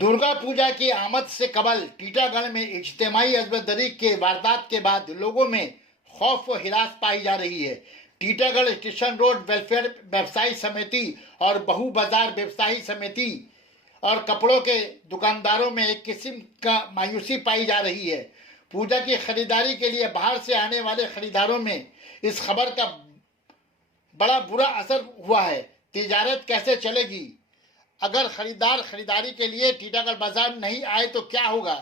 दुर्गा पूजा की आमद से कबल टीटागढ़ में इज्तिमाई अजबदरी के वारदात के बाद लोगों में खौफ व हिरास पाई जा रही है। टीटागढ़ स्टेशन रोड वेलफेयर व्यवसायी समिति और बहु बाजार व्यवसायी समिति और कपड़ों के दुकानदारों में एक किस्म का मायूसी पाई जा रही है। पूजा की खरीदारी के लिए बाहर से आने वाले खरीदारों में इस खबर का बड़ा बुरा असर हुआ है। तिजारत कैसे चलेगी? अगर खरीदार खरीदारी के लिए टीटागढ़ बाजार नहीं आए तो क्या होगा?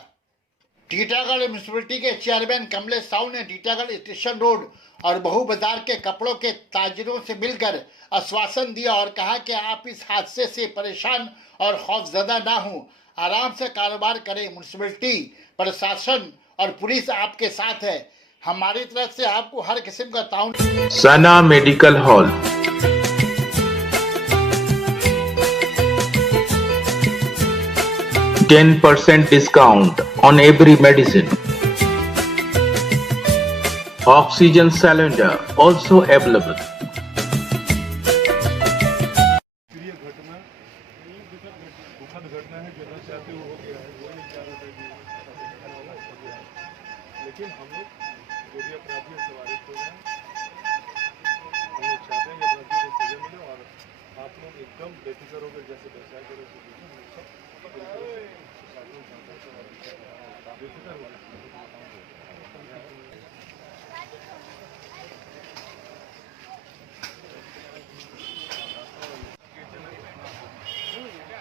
टीटागढ़ म्यूनिसिपैलिटी के चेयरमैन कमलेश साहू ने टीटागढ़ स्टेशन रोड और बहु बाजार के कपड़ों के ताजिरों से मिलकर आश्वासन दिया और कहा कि आप इस हादसे से परेशान और खौफजदा ना हों, आराम से कारोबार करें। म्यूनिसिपैलिटी प्रशासन और पुलिस आपके साथ है। हमारी तरफ से आपको हर किस्म का ताउन। सना medical hall 10% discount on every medicine. Oxygen cylinder also available. दुखद घटना है, जो न चाहते हो गया है, वो नहीं चाह रहे थे, लेकिन हम लोग जो भी अपराधियों से वारिस हो गए, हम लोग चाहते हैं कि अपराधियों को सजा मिले और आप लोग एकदम बेफिक्र होकर जैसे व्यवसाय करें बेफिक्र वाला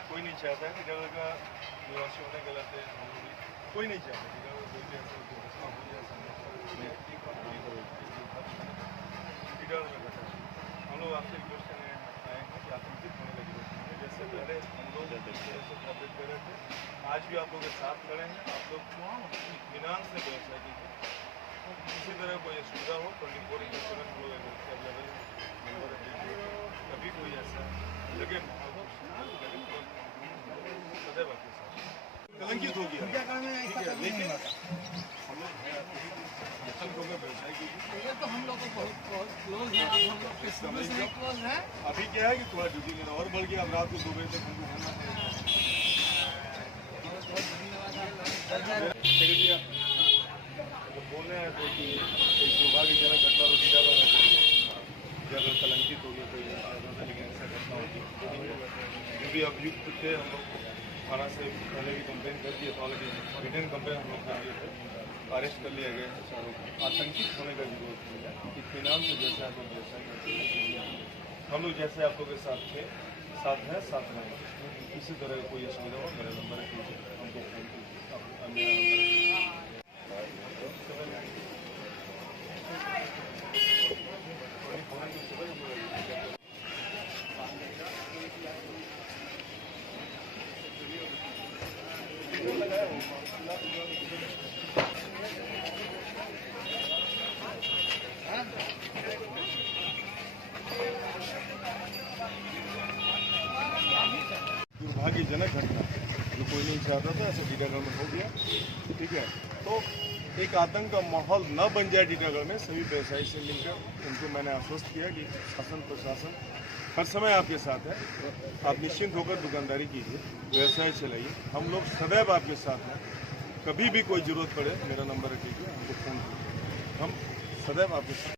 कोई नहीं चाहता है कि जगह का निवासी होने गलत है। कोई नहीं चाहता कि जगह कोई भी ऐसा व्यवस्था हो जाए। हम लोग आपसे रिक्वेस्ट करने आएंगे कि आप उचित होने लगी जैसे पहले हम लोग कॉपरेट कर रहे थे, आज भी आप लोग के साथ खड़े हैं। आप लोग इत्मीनान से व्यवसाय कीजिए। किसी तरह कोई सुविधा हो 24/7 हम लोग अवेलेबल नंबर दीजिए। कभी कोई ऐसा लगे सदैव आपके साथ कलंकित हो गया, लेकिन हम लोग व्यवसाय कीजिए। तो हम लोग को बहुत क्लोज है, हम लोग के शुरू से क्लोज है। अभी क्या है कि थोड़ा ड्यूटी मेरा और बढ़ गया। अब रात को 2 बजे तक हमको होना है। बहुत धन्यवाद तो बोलने हैं तो कि एक दुर्भाग्यजनक घटना तो टीटागढ़ में हो गई, जब कलंकित हो गया कोई, लेकिन ऐसा घटना होगी। जो भी अभियुक्त थे हम लोग थाना से पहले भी कंप्लेन कर दिए था, ऑलरेडी रिटर्न कंप्लेन हम लोग कर दिए थे। अरेस्ट कर लिया गया है चारों को। आतंकित होने का जरूरत नहीं है। इत्मीनान से जैसे आप लोग व्यवसाय करते हैं, हम लोग जैसे आप लोग के साथ थे, साथ हैं, साथ रहेंगे। किसी तरह कोई असुविधा हो मेरा नंबर कीजिए, हमको फोन कीजिए। मेरा नंबर दुर्भाग्यजनक घटना जो कोई नहीं चाहता था, ऐसे टीटागढ़ में हो गया। ठीक है, तो एक आतंक का माहौल न बन जाए टीटागढ़ में, सभी व्यवसायी से मिलकर उनको मैंने आश्वस्त किया कि शासन प्रशासन हर समय आपके साथ है। आप निश्चिंत होकर दुकानदारी कीजिए, व्यवसाय चलाइए। हम लोग सदैव आपके साथ हैं। कभी भी कोई जरूरत पड़े मेरा नंबर रखिए, हमको फ़ोन कीजिए, हम सदैव आपके साथ।